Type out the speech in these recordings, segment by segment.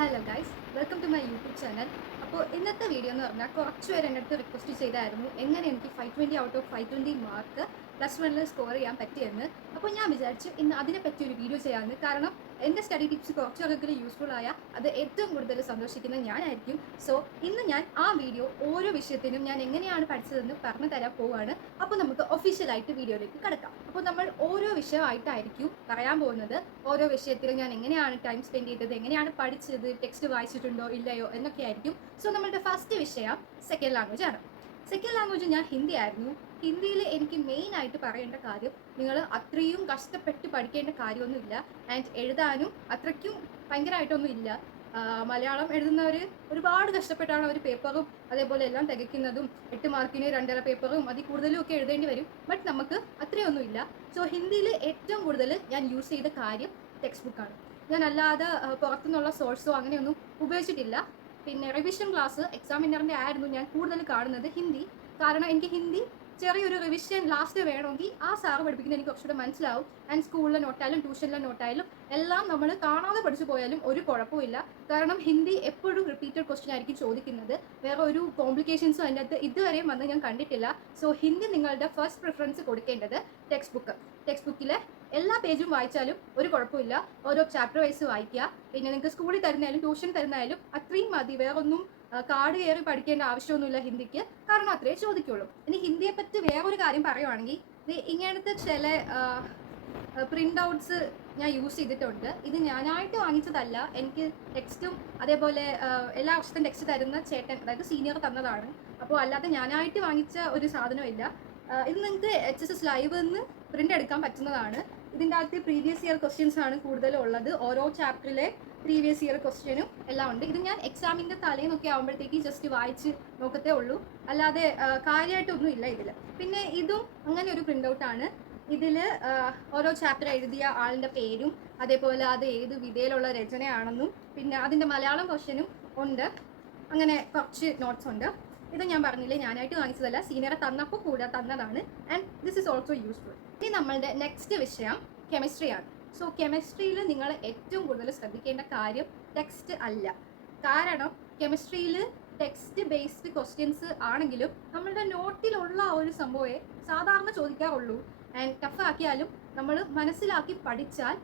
Hello guys, welcome to my YouTube channel. അപ്പോൾ ഇന്നത്തെ video എന്ന് പറഞ്ഞാൽ കുറച്ച് പേര് എൻ്റെ അടുത്ത് റിക്വസ്റ്റ് ചെയ്തായിരുന്നു എങ്ങനെ എനിക്ക് 520 ഔട്ട് ഓഫ് 520 മാർക്ക് +1 സ്കോർ ചെയ്യാൻ പറ്റിയെന്ന്. അപ്പോൾ ഞാൻ വിചാരിച്ചു ഇന്ന് അതിനെ പറ്റി ഒരു വീഡിയോ ചെയ്യാമെന്ന്. കാരണം എൻ്റെ സ്റ്റഡി ടിപ്സ് കുറച്ചൊക്കെ യൂസ്ഫുൾ ആയ അത് ഏറ്റവും കൂടുതൽ സന്തോഷിക്കുന്ന ഞാനായിരിക്കും. സോ ഇന്ന് ഞാൻ ആ വീഡിയോ ഓരോ വിഷയത്തിനും ഞാൻ എങ്ങനെയാണ് പഠിച്ചതെന്ന് പറഞ്ഞു തരാൻ പോവുകയാണ്. അപ്പോൾ നമുക്ക് ഒഫീഷ്യലായിട്ട് വീഡിയോയിലേക്ക് കിടക്കാം. അപ്പോൾ നമ്മൾ ഓരോ വിഷയമായിട്ടായിരിക്കും പറയാൻ പോകുന്നത്. ഓരോ വിഷയത്തിലും ഞാൻ എങ്ങനെയാണ് ടൈം സ്പെൻഡ് ചെയ്തത്, എങ്ങനെയാണ് പഠിച്ചത്, ടെക്സ്റ്റ് വായിച്ചിട്ടുണ്ടോ ഇല്ലയോ എന്നൊക്കെ ആയിരിക്കും. സോ നമ്മളുടെ ഫസ്റ്റ് വിഷയം സെക്കൻഡ് ലാംഗ്വേജ് ആണ്. സെക്കൻഡ് ലാംഗ്വേജ് ഞാൻ ഹിന്ദി ആയിരുന്നു. ഹിന്ദിയിൽ എനിക്ക് മെയിൻ ആയിട്ട് പറയേണ്ട കാര്യം, നിങ്ങൾ അത്രയും കഷ്ടപ്പെട്ട് പഠിക്കേണ്ട കാര്യമൊന്നുമില്ല. ആൻഡ് എഴുതാനും അത്രയ്ക്കും ഭയങ്കരമായിട്ടൊന്നും ഇല്ല. മലയാളം എഴുതുന്നവർ ഒരുപാട് കഷ്ടപ്പെട്ടാണ് അവർ പേപ്പറും അതേപോലെ എല്ലാം തികയ്ക്കുന്നതും. 8 മാർക്കിന് 2.5 പേപ്പറും അതിൽ കൂടുതലും ഒക്കെ എഴുതേണ്ടി വരും. ബട്ട് നമുക്ക് അത്രയൊന്നുമില്ല. സോ ഹിന്ദിയിൽ ഏറ്റവും കൂടുതൽ ഞാൻ യൂസ് ചെയ്ത കാര്യം ടെക്സ്റ്റ് ബുക്കാണ്. ഞാൻ അല്ലാതെ പുറത്തുനിന്നുള്ള സോഴ്സോ അങ്ങനെയൊന്നും ഉപയോഗിച്ചിട്ടില്ല. പിന്നെ റിവിഷൻ ക്ലാസ് എക്സാമിനറിൻ്റെ ആയിരുന്നു ഞാൻ കൂടുതൽ കാണുന്നത് ഹിന്ദി. കാരണം എനിക്ക് ഹിന്ദി ചെറിയൊരു റിവിഷൻ ലാസ്റ്റ് വേണമെങ്കിൽ ആ സാറ് പഠിപ്പിക്കുന്നത് എനിക്ക് കുറച്ചുകൂടെ മനസ്സിലാവും. ആൻഡ് സ്കൂളിലെ നോട്ടായാലും ട്യൂഷനിലെ നോട്ടായാലും എല്ലാം നമ്മൾ കാണാതെ പഠിച്ചു പോയാലും ഒരു കുഴപ്പമില്ല. കാരണം ഹിന്ദി എപ്പോഴും റിപ്പീറ്റഡ് ക്വസ്റ്റ്യൻ ആയിരിക്കും ചോദിക്കുന്നത്. വേറെ ഒരു കോംപ്ലിക്കേഷൻസും അതിൻ്റെ അകത്ത് ഇതുവരെയും വന്ന് ഞാൻ കണ്ടിട്ടില്ല. സോ ഹിന്ദി നിങ്ങളുടെ ഫസ്റ്റ് പ്രിഫറൻസ് കൊടുക്കേണ്ടത് ടെക്സ്റ്റ് ബുക്ക്. ടെക്സ്റ്റ് ബുക്കിലെ എല്ലാ പേജും വായിച്ചാലും ഒരു കുഴപ്പമില്ല. ഓരോ ചാപ്റ്റർ വൈസ് വായിക്കുക. പിന്നെ നിങ്ങൾക്ക് സ്കൂളിൽ തരുന്നതായാലും ട്യൂഷൻ തരുന്നതായാലും അത്രയും മതി. വേറൊന്നും കാർഡ് കയറി പഠിക്കേണ്ട ആവശ്യമൊന്നുമില്ല ഹിന്ദിക്ക്. കാരണം അത്രേ ചോദിക്കുള്ളൂ. ഇനി ഹിന്ദിയെ പറ്റി വേറൊരു കാര്യം പറയുവാണെങ്കിൽ, ഇങ്ങനത്തെ ചില പ്രിൻ്റ് ഔട്ട്സ് ഞാൻ യൂസ് ചെയ്തിട്ടുണ്ട്. ഇത് ഞാനായിട്ട് വാങ്ങിച്ചതല്ല. എനിക്ക് ടെക്സ്റ്റും അതേപോലെ എല്ലാ വർഷത്തും ടെക്സ്റ്റ് തരുന്ന ചേട്ടൻ, അതായത് സീനിയർ തന്നതാണ്. അപ്പോൾ അല്ലാതെ ഞാനായിട്ട് വാങ്ങിച്ച ഒരു സാധനമില്ല. ഇത് നിങ്ങൾക്ക് HSS ലൈവ് നിന്ന് പ്രിൻ്റ് എടുക്കാൻ പറ്റുന്നതാണ്. ഇതിൻ്റെ അകത്ത് പ്രീവിയസ് ഇയർ ക്വസ്റ്റ്യൻസ് ആണ് കൂടുതലും ഉള്ളത്. ഓരോ ചാപ്റ്ററിലെ പ്രീവിയസ് ഇയർ ക്വസ്റ്റ്യനും എല്ലാം ഉണ്ട്. ഇത് ഞാൻ എക്സാമിൻ്റെ തലേന്നൊക്കെ ആകുമ്പോഴത്തേക്ക് ജസ്റ്റ് വായിച്ച് നോക്കത്തേ ഉള്ളൂ. അല്ലാതെ കാര്യമായിട്ടൊന്നും ഇല്ല ഇതിൽ. പിന്നെ ഇതും അങ്ങനെ ഒരു പ്രിൻ്റ് ഔട്ടാണ്. ഇതിൽ ഓരോ ചാപ്റ്റർ എഴുതിയ ആളിൻ്റെ പേരും അതേപോലെ അത് ഏത് വിധയിലുള്ള രചനയാണെന്നും പിന്നെ അതിൻ്റെ മലയാളം ക്വസ്റ്റ്യനും ഉണ്ട്. അങ്ങനെ കുറച്ച് നോട്ട്സ് ഉണ്ട്. ഇത് ഞാൻ പറഞ്ഞില്ലേ, ഞാനായിട്ട് വാങ്ങിച്ചതല്ല, സീനിയറെ തന്നപ്പോൾ കൂടെ തന്നതാണ്. And this is also useful. ഇനി നമ്മളുടെ നെക്സ്റ്റ് വിഷയം കെമിസ്ട്രിയാണ്. സോ കെമിസ്ട്രിയിൽ നിങ്ങൾ ഏറ്റവും കൂടുതൽ ശ്രദ്ധിക്കേണ്ട കാര്യം ടെക്സ്റ്റ് അല്ല. കാരണം കെമിസ്ട്രിയിൽ ടെക്സ്റ്റ് ബേസ്ഡ് ക്വസ്റ്റ്യൻസ് ആണെങ്കിലും നമ്മളുടെ നോട്ടിലുള്ള ഒരു സംഭവമേ സാധാരണ ചോദിക്കാറുള്ളൂ. ആൻഡ് ടഫ് ആക്കിയാലും നമ്മൾ മനസ്സിലാക്കി പഠിച്ചാൽ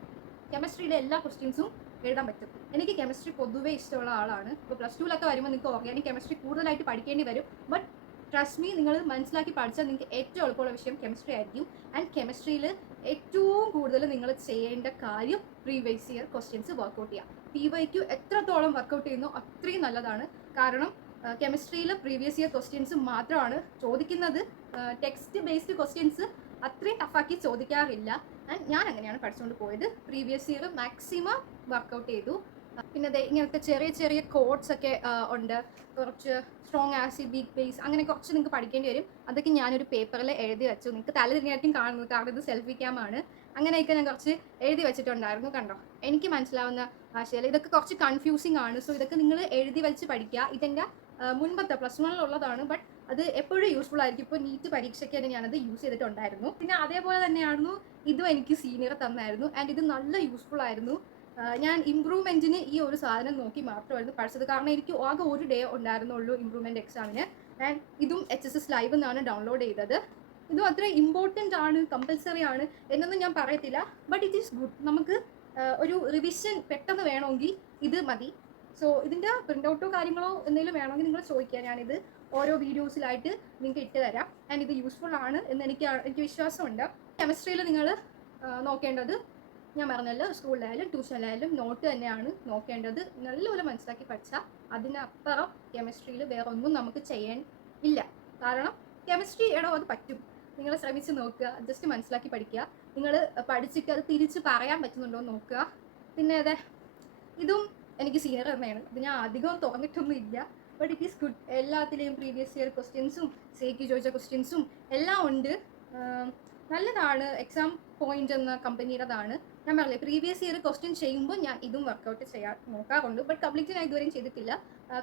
കെമിസ്ട്രിയിലെ എല്ലാ ക്വസ്റ്റ്യൻസും എഴുതാൻ പറ്റും. എനിക്ക് കെമിസ്ട്രി പൊതുവേ ഇഷ്ടമുള്ള ആളാണ്. ഇപ്പോൾ +2 വരുമ്പോൾ നിങ്ങൾക്ക് ഓർഗാനിക് കെമിസ്ട്രി കൂടുതലായിട്ട് പഠിക്കേണ്ടി വരും. ബട്ട് ട്രസ്റ്റ് മീ, നിങ്ങൾ മനസ്സിലാക്കി പഠിച്ചാൽ നിങ്ങൾക്ക് ഏറ്റവും എളുപ്പമുള്ള വിഷയം കെമിസ്ട്രി ആയിരിക്കും. ആൻഡ് കെമിസ്ട്രിയിൽ ഏറ്റവും കൂടുതൽ നിങ്ങൾ ചെയ്യേണ്ട കാര്യം പ്രീവിയസ് ഇയർ ക്വസ്റ്റ്യൻസ് വർക്കൗട്ട് ചെയ്യുക. PYQ എത്രത്തോളം വർക്കൗട്ട് ചെയ്യുന്നോ അത്രയും നല്ലതാണ്. കാരണം കെമിസ്ട്രിയിൽ പ്രീവിയസ് ഇയർ ക്വസ്റ്റ്യൻസ് മാത്രമാണ് ചോദിക്കുന്നത്. ടെക്സ്റ്റ് ബേസ്ഡ് ക്വസ്റ്റ്യൻസ് അത്രയും ടഫാക്കി ചോദിക്കാറില്ല. ആൻഡ് ഞാൻ അങ്ങനെയാണ് പഠിച്ചുകൊണ്ട് പോയത്. പ്രീവിയസ് ഇയർ മാക്സിമം വർക്കൗട്ട് ചെയ്തു. പിന്നെ ഇങ്ങനത്തെ ചെറിയ ചെറിയ കോഡ്സ് ഒക്കെ ഉണ്ട്. കുറച്ച് സ്ട്രോങ് ആസിഡ് വീക്ക് ബേസ് അങ്ങനെ കുറച്ച് നിങ്ങൾക്ക് പഠിക്കേണ്ടി വരും. അതൊക്കെ ഞാനൊരു പേപ്പറിൽ എഴുതി വെച്ചു. നിങ്ങൾക്ക് തലതിരിഞ്ഞായിരിക്കും കാണുന്നത്, കാരണം ഇത് സെൽഫി ക്യാം ആണ്. അങ്ങനെയൊക്കെ ഞാൻ കുറച്ച് എഴുതി വെച്ചിട്ടുണ്ടായിരുന്നു. കണ്ടോ, എനിക്ക് മനസ്സിലാവുന്ന ഭാഷയിൽ. ഇതൊക്കെ കുറച്ച് കൺഫ്യൂസിങ് ആണ്. സോ ഇതൊക്കെ നിങ്ങൾ എഴുതി വെച്ച് പഠിക്കുക. ഇതെൻ്റെ മുൻപത്തെ +1 ബട്ട് അത് എപ്പോഴും യൂസ്ഫുൾ ആയിരിക്കും. ഇപ്പോൾ നീറ്റ് പരീക്ഷയ്ക്ക് തന്നെ ഞാനത് യൂസ് ചെയ്തിട്ടുണ്ടായിരുന്നു. പിന്നെ അതേപോലെ തന്നെയായിരുന്നു ഇതും എനിക്ക് സീനിയർ തന്നായിരുന്നു. ആൻഡ് ഇത് നല്ല യൂസ്ഫുൾ ആയിരുന്നു. ഞാൻ ഇമ്പ്രൂവ്മെൻറ്റിന് ഈ ഒരു സാധനം നോക്കി മാത്രമായിരുന്നു പഠിച്ചത്. കാരണം എനിക്ക് ആകെ ഒരു ഡേ ഉണ്ടായിരുന്നുള്ളൂ ഇമ്പ്രൂവ്മെൻറ്റ് എക്സാമിന്. ആൻഡ് ഇതും HSS ലൈവ് നിന്നാണ് ഡൗൺലോഡ് ചെയ്തത്. ഇതും അത്ര ഇമ്പോർട്ടൻ്റ് ആണ്, കമ്പൽസറി ആണ് എന്നൊന്നും ഞാൻ പറയത്തില്ല. But it is good. നമുക്ക് ഒരു റിവിഷൻ പെട്ടെന്ന് വേണമെങ്കിൽ ഇത് മതി. സോ ഇതിൻ്റെ പ്രിൻ്റ് ഔട്ടോ കാര്യങ്ങളോ എന്തെങ്കിലും വേണമെങ്കിൽ നിങ്ങൾ ചോദിക്കുക. ഞാനിത് ഓരോ വീഡിയോസിലായിട്ട് നിങ്ങൾക്ക് ഇട്ട് തരാം. ആൻഡ് ഇത് യൂസ്ഫുൾ ആണ് എന്ന് എനിക്ക് വിശ്വാസമുണ്ട്. കെമിസ്ട്രിയിൽ നിങ്ങൾ നോക്കേണ്ടത് ഞാൻ പറഞ്ഞല്ലോ, സ്കൂളിലായാലും ട്യൂഷനിലായാലും നോട്ട് തന്നെയാണ് നോക്കേണ്ടത്. നല്ലപോലെ മനസ്സിലാക്കി പഠിച്ചാൽ അതിനപ്പുറം കെമിസ്ട്രിയിൽ വേറെ ഒന്നും നമുക്ക് ചെയ്യാൻ ഇല്ല. കാരണം കെമിസ്ട്രി അത് പറ്റും. നിങ്ങൾ ശ്രമിച്ച് നോക്കുക, ജസ്റ്റ് മനസ്സിലാക്കി പഠിക്കുക. നിങ്ങൾ പഠിച്ചിട്ട് അത് തിരിച്ച് പറയാൻ പറ്റുന്നുണ്ടോ എന്ന് നോക്കുക. പിന്നെ ഇതും എനിക്ക് സീനിയർ തന്നെയാണ്. ഇത് ഞാൻ അധികം തുറന്നിട്ടൊന്നും ഇല്ല. But it is good. എല്ലാത്തിലെയും പ്രീവിയസ് ഇയർ ക്വസ്റ്റ്യൻസും സേക്ക് ചോദിച്ച ക്വസ്റ്റ്യൻസും എല്ലാം ഉണ്ട്. നല്ലതാണ്. എക്സാം പോയിന്റ് എന്ന കമ്പനിയുടേതാണ്. ഞാൻ പറഞ്ഞില്ലേ, പ്രീവിയസ് ഇയർ ക്വസ്റ്റ്യൻ ചെയ്യുമ്പോൾ ഞാൻ ഇതും വർക്കൗട്ട് ചെയ്യാൻ നോക്കാറുണ്ട്. ബട്ട് കംപ്ലീറ്റ് ഞാൻ ഇതുവരെയും ചെയ്തിട്ടില്ല.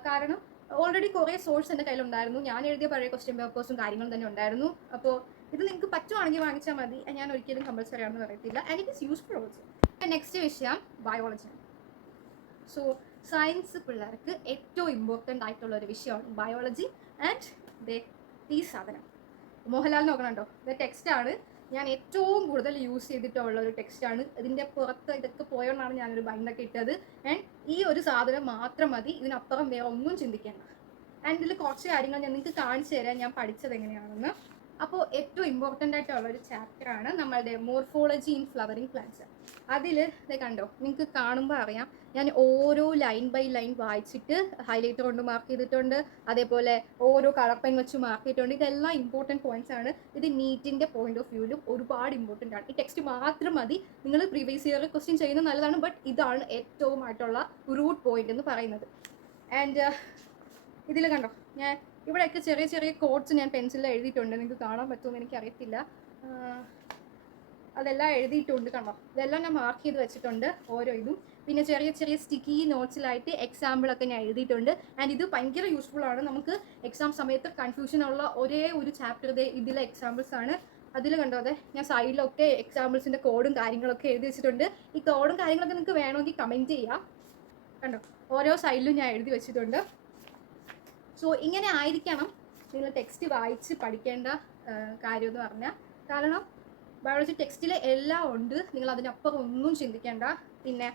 കാരണം ഓൾറെഡി കുറേ സോഴ്സ് എൻ്റെ കയ്യിലുണ്ടായിരുന്നു. ഞാൻ എഴുതിയ പഴയ ക്വസ്റ്റ്യൻ പേപ്പേഴ്സും കാര്യങ്ങളും തന്നെ ഉണ്ടായിരുന്നു. അപ്പോൾ ഇത് നിങ്ങൾക്ക് പറ്റുവാണെങ്കിൽ വാങ്ങിച്ചാൽ മതി. ഞാൻ ഒരിക്കലും കമ്പൽസറി ആണെന്ന് പറയത്തില്ല. And it is useful also. Next വിഷയം ബയോളജി. സോ സയൻസ് പിള്ളേർക്ക് ഏറ്റവും ഇമ്പോർട്ടൻ്റ് ആയിട്ടുള്ള ഒരു വിഷയമാണ് ബയോളജി. ആൻഡ് ഈ സാധനം മോഹൻലാൽ നോക്കണുണ്ടോ, ഇത് ടെക്സ്റ്റാണ്. ഞാൻ ഏറ്റവും കൂടുതൽ യൂസ് ചെയ്തിട്ടുള്ള ഒരു ടെക്സ്റ്റാണ്. ഇതിൻ്റെ പുറത്ത് ഇതൊക്കെ പോയോണ്ടാണ് ഞാനൊരു ബൈൻഡൊക്കെ ഇട്ടത്. ആൻഡ് ഈ ഒരു സാധനം മാത്രം മതി, ഇതിനപ്പുറം വേറെ ഒന്നും ചിന്തിക്കേണ്ട. ആൻഡ് ഇതിൽ കുറച്ച് കാര്യങ്ങൾ ഞാൻ നിങ്ങൾക്ക് കാണിച്ചു തരാം ഞാൻ പഠിച്ചത് എങ്ങനെയാണെന്ന്. അപ്പോൾ ഏറ്റവും ഇമ്പോർട്ടൻ്റ് ആയിട്ടുള്ള ഒരു ചാപ്റ്ററാണ് നമ്മളുടെ മോർഫോളജി ഇൻ ഫ്ലവറിങ് പ്ലാന്റ്സ്. അതിൽ ഇത് കണ്ടോ, നിങ്ങൾക്ക് കാണുമ്പോൾ അറിയാം, ഞാൻ ഓരോ ലൈൻ ബൈ ലൈൻ വായിച്ചിട്ട് ഹൈലൈറ്റർ കൊണ്ട് മാർക്ക് ചെയ്തിട്ടുണ്ട്. അതേപോലെ ഓരോ കളർ പെൻ വെച്ച് മാർക്ക് ചെയ്തിട്ടുണ്ട്. ഇതെല്ലാം ഇമ്പോർട്ടൻറ്റ് പോയിന്റ്സ് ആണ്. ഇത് നീറ്റിൻ്റെ പോയിന്റ് ഓഫ് വ്യൂവിലും ഒരുപാട് ഇമ്പോർട്ടൻ്റ് ആണ്. ഈ ടെക്സ്റ്റ് മാത്രം മതി. നിങ്ങൾ പ്രീവിയസ് ഇയർ ക്വസ്റ്റ്യൻ ചെയ്യുന്നത് നല്ലതാണ്, ബട്ട് ഇതാണ് ഏറ്റവും ആയിട്ടുള്ള റൂട്ട് പോയിന്റ് എന്ന് പറയുന്നത്. ആൻഡ് ഇതിൽ കണ്ടോ, ഞാൻ ഇവിടെയൊക്കെ ചെറിയ ചെറിയ കോഡ്സ് ഞാൻ പെൻസിലിൽ എഴുതിയിട്ടുണ്ട്. നിങ്ങൾക്ക് കാണാൻ പറ്റുമെന്ന് എനിക്കറിയത്തില്ല. അതെല്ലാം എഴുതിയിട്ടുണ്ട് കണ്ടോ, ഇതെല്ലാം ഞാൻ മാർക്ക് ചെയ്ത് വെച്ചിട്ടുണ്ട് ഓരോ ഇതും. പിന്നെ ചെറിയ ചെറിയ സ്റ്റിക്കി നോട്ട്സിലായിട്ട് എക്സാമ്പിളൊക്കെ ഞാൻ എഴുതിയിട്ടുണ്ട്. ആൻഡ് ഇത് ഭയങ്കര യൂസ്ഫുൾ ആണ്. നമുക്ക് എക്സാം സമയത്ത് കൺഫ്യൂഷൻ ഉള്ള ഒരേ ഒരു ചാപ്റ്റർ ഇതിലെ എക്സാമ്പിൾസ് ആണ്. അതിൽ കണ്ടോ, അതെ ഞാൻ സൈഡിലൊക്കെ എക്സാമ്പിൾസിൻ്റെ കോഡും കാര്യങ്ങളൊക്കെ എഴുതി വെച്ചിട്ടുണ്ട്. ഈ കോഡും കാര്യങ്ങളൊക്കെ നിങ്ങൾക്ക് വേണമെങ്കിൽ കമൻറ്റ് ചെയ്യാം. കണ്ടോ, ഓരോ സൈഡിലും ഞാൻ എഴുതി വെച്ചിട്ടുണ്ട്. സോ ഇങ്ങനെ ആയിരിക്കണം നിങ്ങൾ ടെക്സ്റ്റ് വായിച്ച് പഠിക്കേണ്ട കാര്യം എന്ന് പറഞ്ഞാൽ. കാരണം ബയോളജി ടെക്സ്റ്റിൽ എല്ലാം ഉണ്ട്, നിങ്ങൾ അതിനപ്പുറം ഒന്നും ചിന്തിക്കേണ്ട. പിന്നെ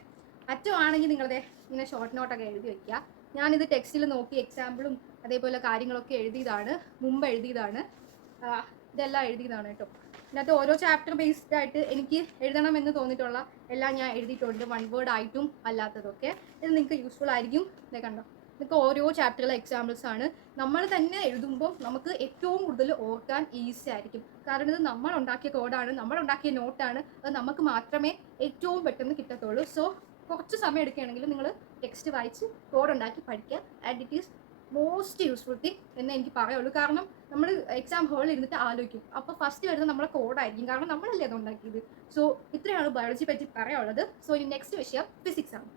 അറ്റമാണെങ്കിൽ നിങ്ങളുടെ ഇങ്ങനെ ഷോർട്ട് നോട്ടൊക്കെ എഴുതി വയ്ക്കുക. ഞാനിത് ടെക്സ്റ്റിൽ നോക്കി എക്സാമ്പിളും അതേപോലെ കാര്യങ്ങളൊക്കെ എഴുതിയതാണ്, മുമ്പ് എഴുതിയതാണ്. ഇതെല്ലാം എഴുതിയതാണ് കേട്ടോ. ഇതിനകത്ത് ഓരോ ചാപ്റ്റർ ബേസ്ഡ് ആയിട്ട് എനിക്ക് എഴുതണമെന്ന് തോന്നിയിട്ടുള്ള എല്ലാം ഞാൻ എഴുതിയിട്ടുണ്ട്, വൺ വേർഡ് ആയിട്ടും അല്ലാത്തതൊക്കെ. ഇത് നിങ്ങൾക്ക് യൂസ്ഫുൾ ആയിരിക്കും. ഇതേ കണ്ടോ, ഇതൊക്കെ ഓരോ ചാപ്റ്ററിലെ എക്സാമ്പിൾസ് ആണ്. നമ്മൾ തന്നെ എഴുതുമ്പോൾ നമുക്ക് ഏറ്റവും കൂടുതൽ ഓർക്കാൻ ഈസി ആയിരിക്കും. കാരണം ഇത് നമ്മൾ ഉണ്ടാക്കിയ കോഡാണ്, നമ്മൾ ഉണ്ടാക്കിയ നോട്ടാണ്. അത് നമുക്ക് മാത്രമേ ഏറ്റവും പെട്ടെന്ന് കിട്ടത്തുള്ളൂ. സോ കുറച്ച് സമയം എടുക്കുകയാണെങ്കിൽ നിങ്ങൾ ടെക്സ്റ്റ് വായിച്ച് കോഡ് ഉണ്ടാക്കി പഠിക്കുക. And it is most useful thing എന്ന് എനിക്ക് പറയുള്ളൂ. കാരണം നമ്മൾ എക്സാം ഹാളിൽ ഇരുന്നിട്ട് ആലോചിക്കും, അപ്പോൾ ഫസ്റ്റ് വരുന്നത് നമ്മളെ കോഡായിരിക്കും, കാരണം നമ്മളല്ലേ അത് ഉണ്ടാക്കിയത്. സോ ഇത്രയാണ് ബയോളജി പറ്റി പറയാനുള്ളത്. സോ ഇനി നെക്സ്റ്റ് വിഷയം ഫിസിക്സ് ആണ്.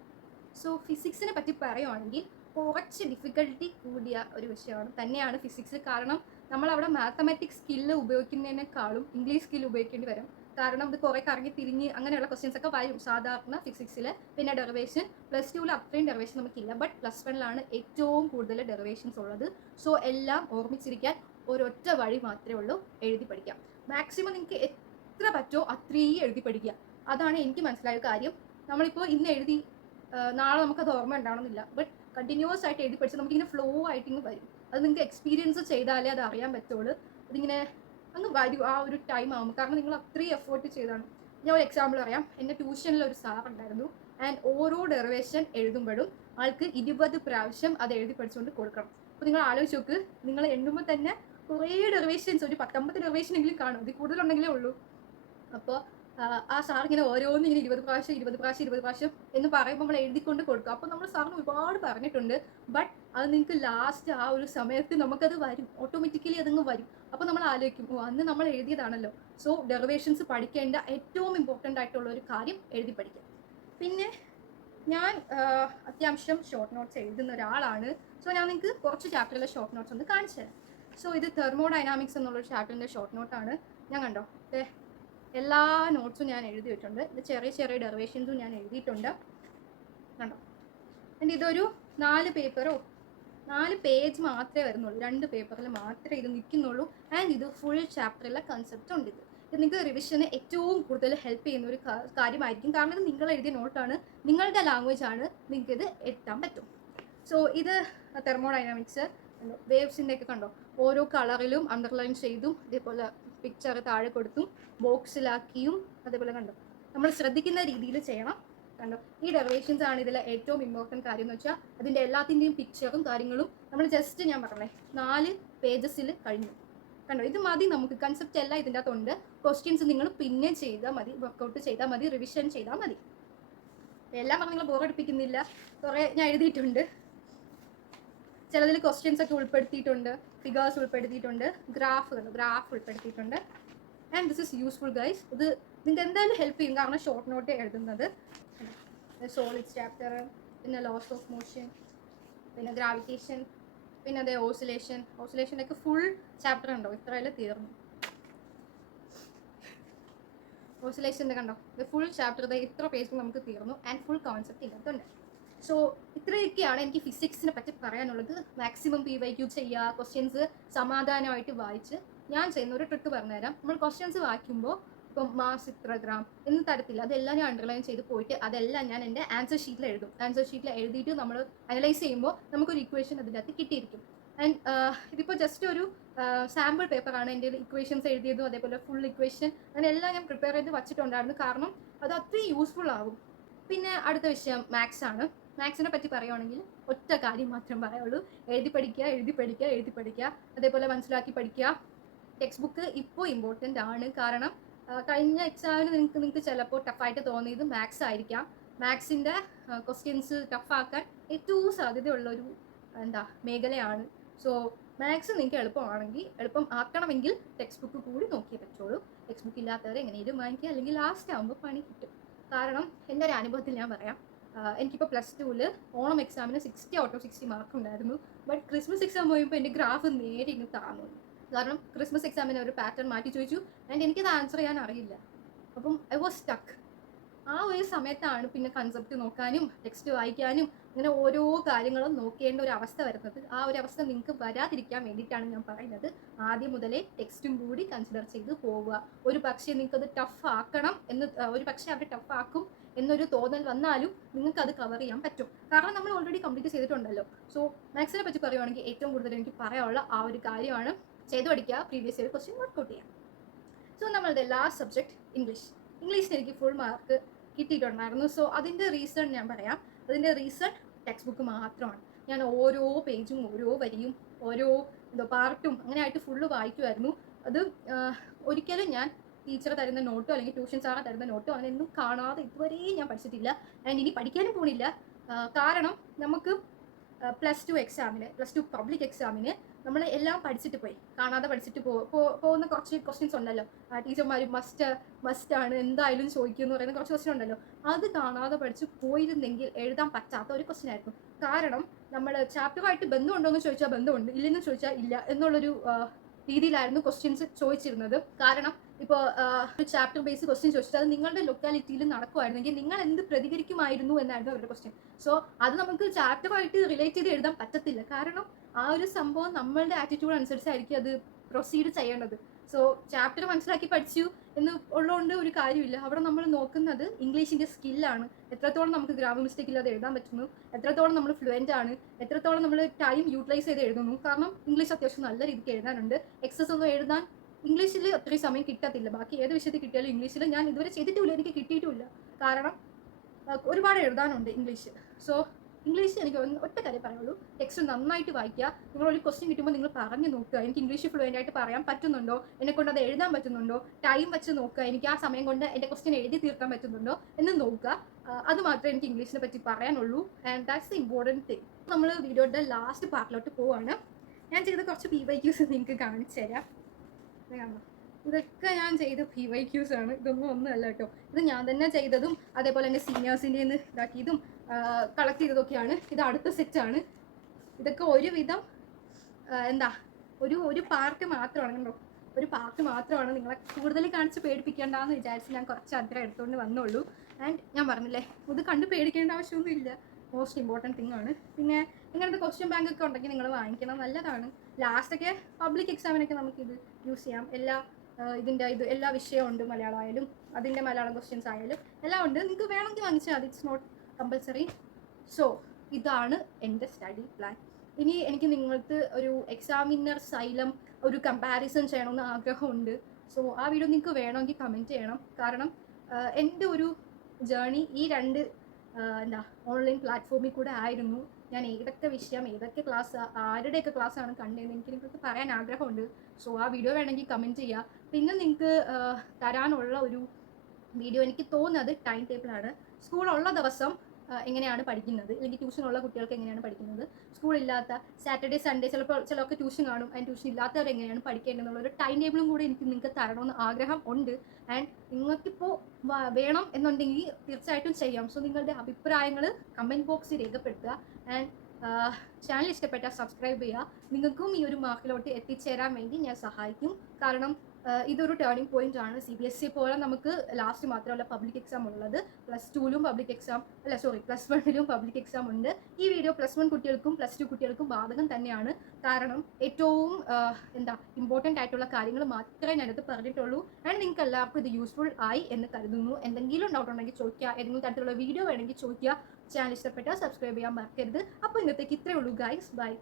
സോ ഫിസിക്സിനെ പറ്റി പറയുകയാണെങ്കിൽ കുറച്ച് ഡിഫിക്കൽട്ടി കൂടിയ ഒരു വിഷയമാണ് തന്നെയാണ് ഫിസിക്സ്. കാരണം നമ്മളവിടെ മാത്തമാറ്റിക്സ് സ്കില്ല് ഉപയോഗിക്കുന്നതിനേക്കാളും ഇംഗ്ലീഷ് സ്കില്ല് ഉപയോഗിക്കേണ്ടി വരും. കാരണം ഇത് കുറേ കറങ്ങി തിരിഞ്ഞ് അങ്ങനെയുള്ള ക്വസ്റ്റ്യൻസ് ഒക്കെ വരും സാധാരണ ഫിസിക്സിൽ. പിന്നെ ഡെറിവേഷൻ +2 അത്രയും ഡെറിവേഷൻ നമുക്കില്ല, ബട്ട് +1 ഏറ്റവും കൂടുതൽ ഡെറിവേഷൻസ് ഉള്ളത്. സോ എല്ലാം ഓർമ്മിച്ചിരിക്കാൻ ഒരൊറ്റ വഴി മാത്രമേ ഉള്ളൂ, എഴുതി പഠിക്കാം. മാക്സിമം നിങ്ങൾക്ക് എത്ര പറ്റുമോ അത്രയും എഴുതി പഠിക്കുക. അതാണ് എനിക്ക് മനസ്സിലായ കാര്യം. നമ്മളിപ്പോൾ ഇന്ന് എഴുതി നാളെ നമുക്കത് ഓർമ്മ ഉണ്ടാവണമെന്നില്ല, ബട്ട് കണ്ടിന്യൂസ് ആയിട്ട് എഴുതി പഠിച്ചാൽ നമുക്കിങ്ങനെ ഫ്ലോ ആയിട്ട് ഇങ്ങനെ വരും. അത് നിങ്ങൾക്ക് എക്സ്പീരിയൻസ് ചെയ്താലേ അത് അറിയാൻ പറ്റുള്ളൂ. അതിങ്ങനെ അങ്ങ് വരും ആ ഒരു ടൈം ആകുമ്പോൾ. കാരണം നിങ്ങൾ അത്രയും എഫേർട്ട് ചെയ്താണ്. ഞാൻ ഒരു എക്സാമ്പിൾ പറയാം. എൻ്റെ ട്യൂഷനിൽ ഒരു സാർ ഉണ്ടായിരുന്നു. ആൻഡ് ഓരോ ഡെറിവേഷൻ എഴുതുമ്പോഴും ആൾക്ക് 20 പ്രാവശ്യം അത് എഴുതി പഠിച്ചുകൊണ്ട് കൊടുക്കണം. അപ്പോൾ നിങ്ങൾ ആലോചിച്ച് നോക്ക്, നിങ്ങൾ എണ്ണുമ്പോൾ തന്നെ കുറേ ഡെറിവേഷൻസ്, ഒരു 19 ഡെറിവേഷൻ എങ്കിലും കാണും, ഇത് കൂടുതലുണ്ടെങ്കിലേ ഉള്ളൂ. അപ്പോൾ ആ സാർ ഇങ്ങനെ ഓരോന്നും ഇങ്ങനെ 20 പ്രാവശ്യം എന്ന് പറയുമ്പോൾ നമ്മൾ എഴുതിക്കൊണ്ട് കൊടുക്കും. അപ്പോൾ നമ്മൾ സാറിന് ഒരുപാട് പറഞ്ഞിട്ടുണ്ട്, ബട്ട് അത് നിങ്ങൾക്ക് ലാസ്റ്റ് ആ ഒരു സമയത്ത് നമുക്കത് വരും, ഓട്ടോമാറ്റിക്കലി അതങ്ങ് വരും. അപ്പോൾ നമ്മൾ ആലോചിക്കും, അന്ന് നമ്മൾ എഴുതിയതാണല്ലോ. സോ ഡെറിവേഷൻസ് പഠിക്കേണ്ട ഏറ്റവും ഇമ്പോർട്ടൻ്റ് ആയിട്ടുള്ള ഒരു കാര്യം എഴുതി പഠിക്കുക. പിന്നെ ഞാൻ അത്യാവശ്യം ഷോർട്ട് നോട്ട്സ് എഴുതുന്ന ഒരാളാണ്. സോ ഞാൻ നിങ്ങൾക്ക് കുറച്ച് ചാപ്റ്ററിലെ ഷോർട്ട് നോട്ട്സ് ഒന്ന് കാണിച്ചു തരാം. സോ ഇത് തെർമോഡൈനാമിക്സ് എന്നുള്ളൊരു ചാപ്റ്ററിൻ്റെ ഷോർട്ട് നോട്ടാണ്. ഞാൻ കണ്ടോ, എല്ലാ നോട്ട്സും ഞാൻ എഴുതി വെച്ചിട്ടുണ്ട്. ഇത് ചെറിയ ചെറിയ ഡെറിവേഷൻസും ഞാൻ എഴുതിയിട്ടുണ്ട് കണ്ടോ. ആൻഡ് ഇതൊരു 4 പേജ് മാത്രമേ വരുന്നുള്ളൂ, 2 പേപ്പറിൽ മാത്രമേ ഇത് നിൽക്കുന്നുള്ളൂ. ആൻഡ് ഇത് ഫുൾ ചാപ്റ്ററിലെ കൺസെപ്റ്റ് ഉണ്ട്. ഇത് നിങ്ങൾക്ക് റിവിഷന് ഏറ്റവും കൂടുതൽ ഹെൽപ്പ് ചെയ്യുന്ന ഒരു കാര്യമായിരിക്കും. കാരണം ഇത് നിങ്ങൾ എഴുതിയ നോട്ടാണ്, നിങ്ങളുടെ ലാംഗ്വേജ് ആണ്, നിങ്ങൾക്കിത് എത്താൻ പറ്റും. സോ ഇത് തെർമോഡൈനാമിക്സ് വേവ്സിൻ്റെ ഒക്കെ കണ്ടോ, ഓരോ കളറിലും അണ്ടർലൈൻ ചെയ്തും അതേപോലെ പിക്ചർ താഴെ കൊടുത്തും ബോക്സിലാക്കിയും അതേപോലെ കണ്ടോ നമ്മൾ ശ്രദ്ധിക്കുന്ന രീതിയിൽ ചെയ്യണം. കണ്ടോ, ഈ ഡെറിവേഷൻസ് ആണ് ഇതിലെ ഏറ്റവും ഇമ്പോർട്ടൻറ്റ് കാര്യം എന്ന് വെച്ചാൽ അതിൻ്റെ എല്ലാത്തിൻ്റെയും പിക്ചറും കാര്യങ്ങളും നമ്മൾ ജസ്റ്റ് ഞാൻ പറഞ്ഞേ 4 പേജസിൽ കഴിഞ്ഞു. കണ്ടോ, ഇത് മതി നമുക്ക്. കൺസെപ്റ്റ് എല്ലാം ഇതിൻ്റെ അകത്തുണ്ട്. ക്വസ്റ്റ്യൻസ് നിങ്ങൾ പിന്നെ ചെയ്താൽ മതി, വർക്കൗട്ട് ചെയ്താൽ മതി, റിവിഷൻ ചെയ്താൽ മതി. എല്ലാം പറഞ്ഞ് നിങ്ങൾ ബോറടിപ്പിക്കുന്നില്ല, കുറേ ഞാൻ എഴുതിയിട്ടുണ്ട്. ചിലതിൽ ക്വസ്റ്റ്യൻസ് ഒക്കെ ഉൾപ്പെടുത്തിയിട്ടുണ്ട്, ഫിഗേഴ്സ് ഉൾപ്പെടുത്തിയിട്ടുണ്ട്, ഗ്രാഫ് ഉൾപ്പെടുത്തിയിട്ടുണ്ട്. And this is useful guys. ഇത് നിങ്ങൾക്ക് എന്തായാലും ഹെൽപ്പ് ചെയ്യും, കാരണം ഷോർട്ട് നോട്ട് എഴുതുന്നത്. സോളിഡ്സ് ചാപ്റ്റർ, പിന്നെ ലോസ് ഓഫ് മോഷൻ, പിന്നെ ഗ്രാവിറ്റേഷൻ, പിന്നെ അതേ ഓസിലേഷനൊക്കെ ഫുൾ ചാപ്റ്റർ ഉണ്ടോ, ഇത്രയല്ലേ തീർന്നു. ഓസിലേഷൻ്റെ കണ്ടോ, ഇത് ഫുൾ ചാപ്റ്റർ ഇത്ര പേജിൽ നമുക്ക് തീർന്നു. ആൻഡ് ഫുൾ കോൺസെപ്റ്റ് ഇതിനകത്തുണ്ട്. സോ ഇത്രയൊക്കെയാണ് എനിക്ക് ഫിസിക്സിനെ പറ്റി പറയാനുള്ളത്. മാക്സിമം PYQ ചെയ്യുക, ക്വസ്റ്റ്യൻസ് സമാധാനമായിട്ട് വായിച്ച്. ഞാൻ ചെയ്യുന്ന ഒരു ട്രിക്ക് പറഞ്ഞുതരാം. നമ്മൾ ക്വസ്റ്റ്യൻസ് വായിക്കുമ്പോൾ ഇപ്പം മാസ് ഇത്ര ഗ്രാം എന്ന തരത്തിൽ അതെല്ലാം ഞാൻ അണ്ടർലൈൻ ചെയ്ത് പോയിട്ട് അതെല്ലാം ഞാൻ എൻ്റെ ആൻസർ ഷീറ്റിൽ എഴുതും. ആൻസർ ഷീറ്റിൽ എഴുതിയിട്ട് നമ്മൾ അനലൈസ് ചെയ്യുമ്പോൾ നമുക്കൊരു ഇക്വേഷൻ അതിൻ്റെ അകത്ത് കിട്ടിയിരിക്കും. ആൻഡ് ഇതിപ്പോൾ ജസ്റ്റ് ഒരു സാമ്പിൾ പേപ്പറാണ്. എൻ്റെ ഇക്വേഷൻസ് എഴുതിയതും അതേപോലെ ഫുൾ ഇക്വേഷൻ അങ്ങനെ എല്ലാം ഞാൻ പ്രിപ്പയർ ചെയ്ത് വച്ചിട്ടുണ്ടായിരുന്നു. കാരണം അത് അത്രയും യൂസ്ഫുൾ ആവും. പിന്നെ അടുത്ത വിഷയം മാത്സ് ആണ്. മാത്സിനെ പറ്റി പറയുകയാണെങ്കിൽ ഒറ്റ കാര്യം മാത്രം പറയുള്ളൂ. എഴുതി പഠിക്കുക, എഴുതി പഠിക്കുക, എഴുതി പഠിക്കുക, അതേപോലെ മനസ്സിലാക്കി പഠിക്കുക. ടെക്സ്റ്റ് ബുക്ക് ഇപ്പോൾ ഇമ്പോർട്ടൻ്റ് ആണ്. കാരണം കഴിഞ്ഞ എക്സാമിന് നിങ്ങൾക്ക് ചിലപ്പോൾ ടഫായിട്ട് തോന്നിയത് മാത്സ് ആയിരിക്കാം. മാത്സിൻ്റെ ക്വസ്റ്റ്യൻസ് ടഫാക്കാൻ ഏറ്റവും സാധ്യതയുള്ളൊരു മേഖലയാണ്. സോ മാത്സ് നിങ്ങൾക്ക് എളുപ്പം ആക്കണമെങ്കിൽ ടെക്സ്റ്റ് ബുക്ക് കൂടി നോക്കിയേ പറ്റുള്ളൂ. ടെക്സ്റ്റ് ബുക്ക് ഇല്ലാത്തവരെ എങ്ങനെയും വാങ്ങിക്കുക, അല്ലെങ്കിൽ ലാസ്റ്റ് ആകുമ്പോൾ പണി കിട്ടും. കാരണം എൻ്റെ ഒരു അനുഭവത്തിൽ ഞാൻ പറയാം. എനിക്കിപ്പോൾ +2 ഓണം എക്സാമിന് 60 ഔട്ട് ഓഫ് 60 മാർക്ക് ഉണ്ടായിരുന്നു. ബട്ട് ക്രിസ്മസ് എക്സാം പോയപ്പോൾ എൻ്റെ ഗ്രാഫ് നേരെ ഇങ്ങ് താന്നു. കാരണം ക്രിസ്മസ് എക്സാമിന് ഒരു പാറ്റേൺ മാറ്റി ചോദിച്ചു ആൻഡ് എനിക്കത് ആൻസർ ചെയ്യാൻ അറിയില്ല. അപ്പം ഐ വാസ് സ്റ്റക്ക്. ആ ഒരു സമയത്താണ് പിന്നെ കൺസെപ്റ്റ് നോക്കാനും ടെക്സ്റ്റ് വായിക്കാനും അങ്ങനെ ഓരോ കാര്യങ്ങളും നോക്കേണ്ട ഒരു അവസ്ഥ വരുന്നത്. ആ ഒരു അവസ്ഥ നിങ്ങൾക്ക് വരാതിരിക്കാൻ വേണ്ടിയിട്ടാണ് ഞാൻ പറയുന്നത്. ആദ്യം മുതലേ ടെക്സ്റ്റും കൂടി കൺസിഡർ ചെയ്ത് പോവുക. ഒരു പക്ഷേ നിങ്ങൾക്കത് ടഫ് ആക്കണം എന്ന്, ഒരു പക്ഷേ അവർ ടഫ് ആക്കും എന്നൊരു തോന്നൽ വന്നാലും നിങ്ങൾക്ക് അത് കവർ ചെയ്യാൻ പറ്റും. കാരണം നമ്മൾ ഓൾറെഡി കംപ്ലീറ്റ് ചെയ്തിട്ടുണ്ടല്ലോ. സോ മാത്സിനെ പറ്റി പറയുവാണെങ്കിൽ ഏറ്റവും കൂടുതൽ എനിക്ക് പറയാനുള്ള ആ ഒരു കാര്യമാണ് ചെയ്തു പഠിക്കുക, പ്രീവിയസ് ഇയർ ക്വസ്റ്റ്യൻ വർക്കൗട്ട് ചെയ്യാം. സോ നമ്മളുടെ ലാസ്റ്റ് സബ്ജക്റ്റ് ഇംഗ്ലീഷിന് എനിക്ക് ഫുൾ മാർക്ക് കിട്ടിയിട്ടുണ്ടായിരുന്നു. സോ അതിൻ്റെ റീസൺ ഞാൻ പറയാം. അതിൻ്റെ റീസൺ ടെക്സ്റ്റ് ബുക്ക് മാത്രമാണ്. ഞാൻ ഓരോ പേജും ഓരോ വരിയും ഓരോ പാർട്ടും അങ്ങനെ ആയിട്ട് ഫുള്ള് വായിക്കുമായിരുന്നു. അത് ഒരിക്കലും ഞാൻ ടീച്ചർ തരുന്ന നോട്ടോ അല്ലെങ്കിൽ ട്യൂഷൻ സാറ് തരുന്ന നോട്ടോ അങ്ങനെയൊന്നും കാണാതെ ഇതുവരെയും ഞാൻ പഠിച്ചിട്ടില്ല. ആൻഡ് ഇനി പഠിക്കാനും പോണില്ല. കാരണം നമുക്ക് +2 പബ്ലിക് എക്സാമിന് നമ്മൾ എല്ലാം പഠിച്ചിട്ട് പോയി, കാണാതെ പഠിച്ചിട്ട് പോകുന്ന കുറച്ച് ക്വസ്റ്റ്യൻസ് ഉണ്ടല്ലോ. ടീച്ചർമാർ മസ്റ്റാണ് എന്തായാലും ചോദിക്കും എന്ന് പറയുന്ന കുറച്ച് ക്വസ്റ്റ്യൻ ഉണ്ടല്ലോ. അത് കാണാതെ പഠിച്ച് പോയിരുന്നെങ്കിൽ എഴുതാൻ പറ്റാത്ത ഒരു ക്വസ്റ്റ്യൻ ആയിരുന്നു. കാരണം നമ്മൾ ചാപ്റ്ററുമായിട്ട് ബന്ധമുണ്ടോ എന്ന് ചോദിച്ചാൽ ബന്ധമുണ്ട്, ഇല്ലെന്ന് ചോദിച്ചാൽ ഇല്ല എന്നുള്ളൊരു രീതിയിലായിരുന്നു ക്വസ്റ്റ്യൻസ് ചോദിച്ചിരുന്നത്. കാരണം ഇപ്പോൾ ഒരു ചാപ്റ്റർ ബേസ് ക്വസ്റ്റ്യൻ ചോദിച്ചിട്ട് അത് നിങ്ങളുടെ ലൊക്കാലിറ്റിയിൽ നടക്കുമായിരുന്നെങ്കിൽ നിങ്ങൾ എന്ത് പ്രതികരിക്കുമായിരുന്നു എന്നായിരുന്നു അവരുടെ ക്വസ്റ്റ്യൻ. സോ അത് നമുക്ക് ചാപ്റ്ററുമായിട്ട് റിലേറ്റ് ചെയ്ത് എഴുതാൻ പറ്റത്തില്ല. കാരണം ആ ഒരു സംഭവം നമ്മളുടെ ആറ്റിറ്റ്യൂഡ് അനുസരിച്ചായിരിക്കും അത് പ്രൊസീഡ് ചെയ്യേണ്ടത്. സോ ചാപ്റ്റർ മനസ്സിലാക്കി പഠിച്ചു എന്ന് ഉള്ളതുകൊണ്ട് ഒരു കാര്യമില്ല. അവിടെ നമ്മൾ നോക്കുന്നത് ഇംഗ്ലീഷിൻ്റെ സ്കില്ലാണ്. എത്രത്തോളം നമുക്ക് ഗ്രാമർ മിസ്റ്റേക്ക് ഇല്ലാതെ എഴുതാൻ പറ്റുന്നു, എത്രത്തോളം നമ്മൾ ഫ്ലുവൻ്റ് ആണ്, എത്രത്തോളം നമ്മൾ ടൈം യൂട്ടിലൈസ് ചെയ്ത് എഴുതുന്നു. കാരണം ഇംഗ്ലീഷ് അത്യാവശ്യം നല്ല രീതിക്ക് എഴുതാനുണ്ട്. എക്സസ് ഒന്നും എഴുതാൻ ഇംഗ്ലീഷിൽ അത്രയും സമയം കിട്ടത്തില്ല. ബാക്കി ഏത് വിഷയത്തിൽ കിട്ടിയാലും ഇംഗ്ലീഷിൽ ഞാൻ ഇതുവരെ ചെയ്തിട്ടുമില്ല, എനിക്ക് കിട്ടിയിട്ടുമില്ല. കാരണം ഒരുപാട് എഴുതാനുണ്ട് ഇംഗ്ലീഷ്. സോ ഇംഗ്ലീഷ് എനിക്ക് ഒറ്റ കാര്യം പറയുള്ളൂ, ടെക്സ്റ്റ് നന്നായിട്ട് വായിക്കുക. നിങ്ങളൊരു ക്വസ്റ്റ്യൻ കിട്ടുമ്പോൾ നിങ്ങൾ പറഞ്ഞു നോക്കുക, എനിക്ക് ഇംഗ്ലീഷ് ഫ്ലുവൻ്റ് ആയിട്ട് പറയാൻ പറ്റുന്നുണ്ടോ, എന്നെക്കൊണ്ട് അത് എഴുതാൻ പറ്റുന്നുണ്ടോ, ടൈം വെച്ച് നോക്കുക, എനിക്ക് ആ സമയം കൊണ്ട് എൻ്റെ ക്വസ്റ്റ്യൻ എഴുതി തീർക്കാൻ പറ്റുന്നുണ്ടോ എന്ന് നോക്കുക. അത് മാത്രമേ എനിക്ക് ഇംഗ്ലീഷിനെ പറ്റി പറയാനുള്ളൂ. And that's the important thing. നമ്മൾ വീഡിയോയുടെ ലാസ്റ്റ് പാർട്ടിലോട്ട് പോവാണ്. ഞാൻ ചെയ്ത കുറച്ച് PYQs നിങ്ങൾക്ക് കാണിച്ചു തരാം. ഇതൊക്കെ ഞാൻ ചെയ്ത PYQs ആണ്. ഇതൊന്നും ഒന്നുമല്ല കേട്ടോ. ഇത് ഞാൻ തന്നെ ചെയ്തതും അതേപോലെ എൻ്റെ സീനിയേഴ്സിൻ്റെ നിന്ന് ഇതാക്കിയതും കളക്ട് ചെയ്തതൊക്കെയാണ്. ഇത് അടുത്ത സെറ്റാണ്. ഇതൊക്കെ ഒരുവിധം ഒരു പാർട്ട് മാത്രമാണ് കണ്ടോ, ഒരു പാർട്ട് മാത്രമാണ്. നിങ്ങളെ കൂടുതൽ കാണിച്ച് പേടിപ്പിക്കേണ്ടെന്ന് വിചാരിച്ച് ഞാൻ കുറച്ച് അത്ര എടുത്തുകൊണ്ട് വന്നുള്ളൂ. ആൻഡ് ഞാൻ പറഞ്ഞില്ലേ, ഇത് കണ്ട് പേടിക്കേണ്ട ആവശ്യമൊന്നും ഇല്ല. മോസ്റ്റ് ഇമ്പോർട്ടൻറ്റ് തിങ് ആണ്. പിന്നെ ഇങ്ങനത്തെ ക്വസ്റ്റ്യൻ ബാങ്ക് ഒക്കെ ഉണ്ടെങ്കിൽ നിങ്ങൾ വാങ്ങിക്കണം, നല്ലതാണ്. ലാസ്റ്റൊക്കെ പബ്ലിക് എക്സാമിനൊക്കെ നമുക്കിത് യൂസ് ചെയ്യാം. എല്ലാ വിഷയവും ഉണ്ട്. മലയാളം ആയാലും അതിൻ്റെ മലയാളം ക്വസ്റ്റ്യൻസ് ആയാലും എല്ലാം ഉണ്ട്. നിങ്ങൾക്ക് വേണമെങ്കിൽ വാങ്ങിച്ചാൽ മതി, ഇറ്റ്സ് നോട്ട് കമ്പൽസറി. സോ ഇതാണ് എൻ്റെ സ്റ്റഡി പ്ലാൻ. ഇനി എനിക്ക് നിങ്ങൾക്ക് ഒരു എക്സാമിനർ സൈലം ഒരു കമ്പാരിസൺ ചെയ്യണമെന്ന് ആഗ്രഹമുണ്ട്. സോ ആ വീഡിയോ നിങ്ങൾക്ക് വേണമെങ്കിൽ കമൻറ്റ് ചെയ്യണം. കാരണം എൻ്റെ ഒരു ജേർണി ഈ രണ്ട് ഓൺലൈൻ പ്ലാറ്റ്ഫോമിൽ കൂടെ ആയിരുന്നു. ഞാൻ ഏതൊക്കെ വിഷയം, ഏതൊക്കെ ക്ലാസ്, ആരുടെയൊക്കെ ക്ലാസ്സാണ് കണ്ടതെന്ന് എനിക്ക് നിങ്ങൾക്ക് പറയാൻ ആഗ്രഹമുണ്ട്. സോ ആ വീഡിയോ വേണമെങ്കിൽ കമൻറ്റ് ചെയ്യുക. പിന്നെ നിങ്ങൾക്ക് തരാനുള്ള ഒരു വീഡിയോ എനിക്ക് തോന്നുന്നത് ടൈം ടേബിളാണ്. സ്കൂളുള്ള ദിവസം എങ്ങനെയാണ് പഠിക്കുന്നത്, അല്ലെങ്കിൽ ട്യൂഷനുള്ള കുട്ടികൾക്ക് എങ്ങനെയാണ് പഠിക്കുന്നത്, സ്കൂളില്ലാത്ത സാറ്റർഡേ സൺഡേ ചിലർക്ക് ട്യൂഷൻ കാണും, ആൻഡ് ട്യൂഷൻ ഇല്ലാത്തവർ എങ്ങനെയാണ് പഠിക്കേണ്ടതെന്നുള്ളൊരു ടൈം ടേബിളും കൂടി എനിക്ക് നിങ്ങൾക്ക് തരണമെന്ന് ആഗ്രഹം ഉണ്ട്. ആൻഡ് നിങ്ങൾക്കിപ്പോൾ വേണം എന്നുണ്ടെങ്കിൽ തീർച്ചയായിട്ടും ചെയ്യാം. സോ നിങ്ങളുടെ അഭിപ്രായങ്ങൾ കമൻറ്റ് ബോക്സിൽ രേഖപ്പെടുത്തുക. ആൻഡ് ചാനൽ ഇഷ്ടപ്പെട്ടാൽ സബ്സ്ക്രൈബ് ചെയ്യുക. നിങ്ങൾക്കും ഈ ഒരു മാർക്കിലോട്ട് എത്തിച്ചേരാൻ വേണ്ടി ഞാൻ സഹായിക്കും. കാരണം ഇതൊരു ടേണിംഗ് പോയിന്റ് ആണ്. CBSE പോലെ നമുക്ക് ലാസ്റ്റ് മാത്രമല്ല പബ്ലിക് എക്സാം ഉള്ളത്. +2ലും പബ്ലിക് എക്സാം +1ലും പബ്ലിക് എക്സാം ഉണ്ട്. ഈ വീഡിയോ +1 കുട്ടികൾക്കും +2 കുട്ടികൾക്കും ബാധകം തന്നെയാണ്. കാരണം ഏറ്റവും ഇമ്പോർട്ടൻ്റ് ആയിട്ടുള്ള കാര്യങ്ങൾ മാത്രമേ ഞാനത് പറഞ്ഞിട്ടുള്ളൂ. ആൻഡ് നിങ്ങൾക്ക് എല്ലാവർക്കും ഇത് യൂസ്ഫുൾ ആയി എന്ന് കരുതുന്നു. എന്തെങ്കിലും ഡൗട്ട് ഉണ്ടെങ്കിൽ ചോദിക്കുക, ഏതെങ്കിലും തരത്തിലുള്ള വീഡിയോ വേണമെങ്കിൽ ചോദിക്കുക. ചാനൽ ഇഷ്ടപ്പെട്ടാൽ സബ്സ്ക്രൈബ് ചെയ്യാൻ മറക്കരുത്. അപ്പോൾ ഇന്നത്തേക്ക് ഇത്രയേ ഉള്ളൂ ഗൈസ്. ബൈ.